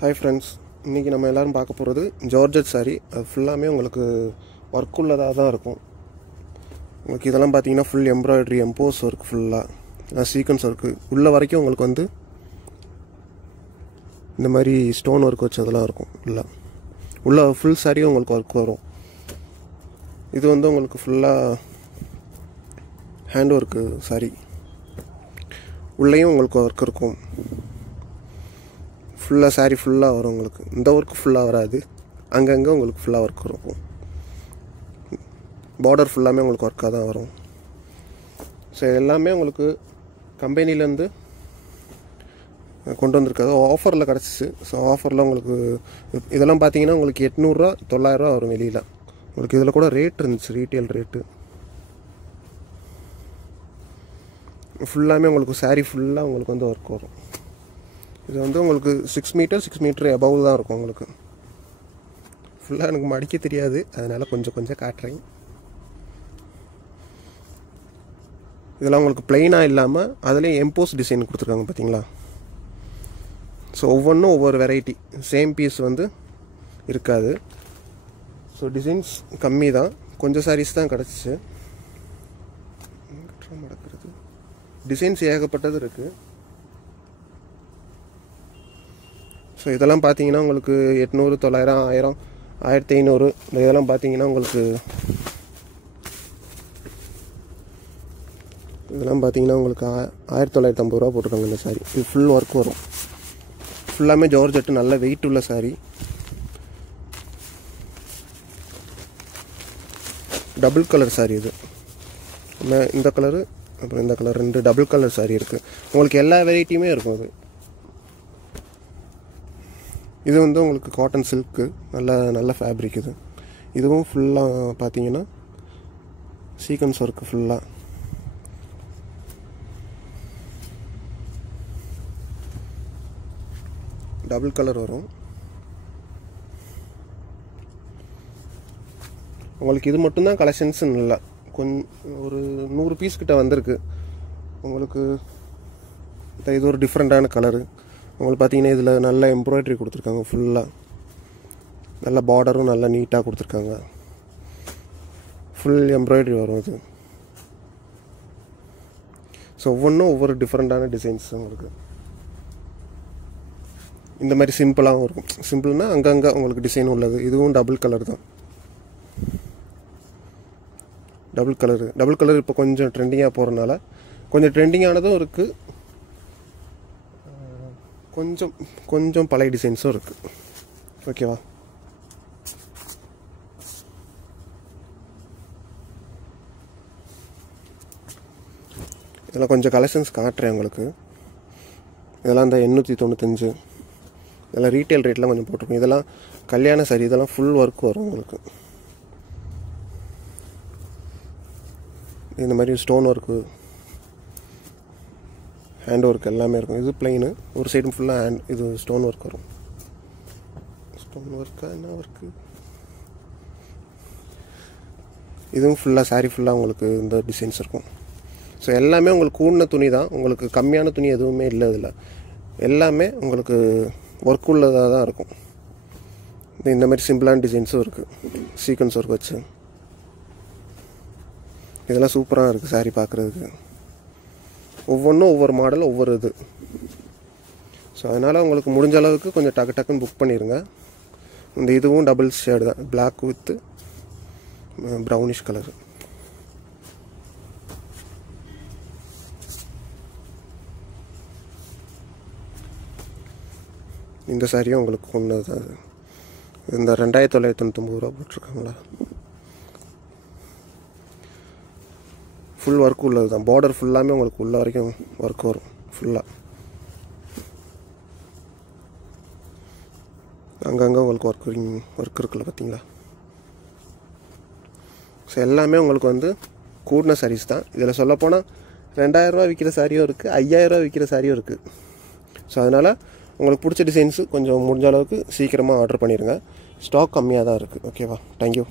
Hi friends, இன்றைக்கி நம்ம எல்லோரும் பார்க்க போகிறது ஜார்ஜெட் சாரீ. அது ஃபுல்லாமே உங்களுக்கு ஒர்க் உள்ளதாக தான் இருக்கும். உங்களுக்கு இதெல்லாம் பார்த்தீங்கன்னா ஃபுல் எம்ப்ராய்டரி எம்போஸ் ஒர்க், ஃபுல்லாக சீக்வன்ஸ் ஒர்க்கு உள்ள வரைக்கும் உங்களுக்கு வந்து இந்த மாதிரி ஸ்டோன் ஒர்க் வச்சதெல்லாம் இருக்கும். உள்ள ஃபுல் சாரியும் உங்களுக்கு ஒர்க் வரும். இது வந்து உங்களுக்கு ஃபுல்லாக ஹேண்ட் ஒர்க்கு சாரீ. உள்ளேயும் உங்களுக்கு ஒர்க் இருக்கும். ஃபுல்லாக சாரீ ஃபுல்லாக வரும். உங்களுக்கு இந்த ஒர்க்கு ஃபுல்லாக வராது, அங்கங்கே உங்களுக்கு ஃபுல்லாக ஒர்க் இருக்கும். பார்டர் ஃபுல்லாமே உங்களுக்கு ஒர்க்காக தான் வரும். ஸோ எல்லாமே உங்களுக்கு கம்பெனிலேருந்து கொண்டு வந்திருக்காது, ஆஃபரில் கிடச்சிச்சு. ஸோ ஆஃபரில் உங்களுக்கு இதெல்லாம் பார்த்தீங்கன்னா உங்களுக்கு 800 900 வரும் வெளியில். உங்களுக்கு இதில் கூட ரேட் இருந்துச்சு, ரீட்டெயில் ரேட்டு. ஃபுல்லாமே உங்களுக்கு சாரீ ஃபுல்லாக உங்களுக்கு வந்து ஒர்க் வரும். இது வந்து உங்களுக்கு 6 மீட்டர் அபவ் தான் இருக்கும். உங்களுக்கு ஃபுல்லாக எனக்கு மடிக்க தெரியாது, அதனால் கொஞ்சம் காட்டுறேன். இதெல்லாம் உங்களுக்கு பிளெயினாக இல்லாமல் அதுலேயும் எம்போஸ் டிசைன் கொடுத்துருக்காங்க பார்த்தீங்களா. ஸோ ஒவ்வொன்றும் ஒவ்வொரு வெரைட்டி, சேம் பீஸ் வந்து இருக்காது. ஸோ டிசைன்ஸ் கம்மி தான், கொஞ்சம் சாரீஸ் தான் கிடச்சிச்சு. நடக்கிறது டிசைன்ஸ் ஏகப்பட்டது இருக்குது. ஸோ இதெல்லாம் பார்த்தீங்கன்னா உங்களுக்கு 800 900 1000 1500. இதெல்லாம் பார்த்தீங்கன்னா உங்களுக்கு இதெல்லாம் பார்த்தீங்கன்னா உங்களுக்கு 1950 ரூபா போட்டிருக்காங்க இந்த சாரீ. இது ஃபுல் ஒர்க் வரும். ஃபுல்லாமே ஜார்ஜெட்டு, நல்ல வெயிட் உள்ள சாரீ. டபுள் கலர் சாரீ இது. இந்த கலரு அப்புறம் இந்த கலர், 2 டபுள் கலர் சாரீ இருக்குது. உங்களுக்கு எல்லா வெரைட்டியுமே இருக்கும். இது வந்து உங்களுக்கு காட்டன் சில்க்கு, நல்ல ஃபேப்ரிக். இதுவும் ஃபுல்லாக பார்த்தீங்கன்னா சீக்வன்ஸ் ஒர்க்கு, ஃபுல்லாக டபுள் கலர் வரும். உங்களுக்கு இது மட்டும்தான் கலெக்ஷன்ஸுன்னு இல்லை, ஒரு 100 பீஸ் கிட்ட வந்திருக்கு. உங்களுக்கு இது ஒரு டிஃப்ரெண்ட்டான கலரு. உங்களுக்கு பார்த்தீங்கன்னா இதில் நல்ல எம்ப்ராய்டரி கொடுத்துருக்காங்க. ஃபுல்லாக நல்ல பார்டரும் நல்லா நீட்டாக கொடுத்துருக்காங்க. ஃபுல் எம்ப்ராய்டரி வரும் இது. ஸோ ஒவ்வொன்றும் ஒவ்வொரு டிஃப்ரெண்ட்டான டிசைன்ஸ். உங்களுக்கு இந்த மாதிரி சிம்பிளாகவும் இருக்கும். சிம்பிள்னால் அங்கங்கே உங்களுக்கு டிசைன் உள்ளது. இதுவும் டபுள் கலர் தான். டபுள் கலர் இப்போ கொஞ்சம் ட்ரெண்டிங்காக போகிறனால கொஞ்சம் ட்ரெண்டிங்கானதும் இருக்குது, கொஞ்சம் பழைய டிசைன்ஸும் இருக்குது. ஓகேவா. இதெல்லாம் கொஞ்சம் கலெக்ஷன்ஸ் காட்டுறேன் உங்களுக்கு. இதெல்லாம் இந்த 895, இதெல்லாம் ரீட்டைல் ரேட்லாம் கொஞ்சம் போட்டிருக்கோம். இதெல்லாம் கல்யாண சாரி. இதெல்லாம் ஃபுல் ஒர்க் வரும் உங்களுக்கு. இந்த மாதிரி ஸ்டோன் ஒர்க்கு, ஹேண்ட் ஒர்க் எல்லாமே இருக்கும். இது பிளெயின், ஒரு சைடு ஃபுல்லாக இது ஸ்டோன் ஒர்க் வரும். ஸ்டோன் ஒர்க்கா என்ன ஒர்க்கு. இதுவும் ஃபுல்லாக சாரீ ஃபுல்லாக உங்களுக்கு இந்த டிசைன்ஸ் இருக்கும். ஸோ எல்லாமே உங்களுக்கு கூடின துணி தான். உங்களுக்கு கம்மியான துணி எதுவுமே இல்லை. இதில் எல்லாமே உங்களுக்கு ஒர்க் உள்ளதாக தான் இருக்கும். இந்த மாதிரி சிம்பிளான டிசைன்ஸும் இருக்குது, சீக்வன்ஸ் ஒர்க் வச்சு. இதெல்லாம் சூப்பராக இருக்குது சாரீ பார்க்குறதுக்கு. ஒவ்வொன்றும் ஒவ்வொரு மாடல், ஒவ்வொரு இது. ஸோ அதனால் உங்களுக்கு முடிஞ்ச அளவுக்கு கொஞ்சம் டக்குன்னு புக் பண்ணிடுங்க. இந்த இதுவும் டபுள் ஷேடு தான், பிளாக் வித்து ப்ரௌனிஷ் கலர். இந்த சாரியும் உங்களுக்கு ஒன்று தான். அது இந்த 2999 ரூபா போட்டிருக்காங்களா. ஃபுல் ஒர்க் உள்ளது தான். பார்டர் ஃபுல்லாமே உங்களுக்கு உள்ள வரைக்கும் ஒர்க் வரும். ஃபுல்லாக அங்கங்கே உங்களுக்கு ஒர்க் இருக்குல்ல பார்த்தீங்களா. ஸோ எல்லாமே உங்களுக்கு வந்து கூடின சாரீஸ் தான். இதில் சொல்லப்போனால் 2000 ரூபா விற்கிற சாரியும் இருக்குது, 5000 ரூபா விற்கிற சாரியும் இருக்குது. ஸோ அதனால் உங்களுக்கு பிடிச்ச டிசைன்ஸு கொஞ்சம் முடிஞ்ச அளவுக்கு சீக்கிரமாக ஆர்டர் பண்ணிடுங்க. ஸ்டாக் கம்மியாக தான் இருக்குது. ஓகேவா. தேங்க்யூ.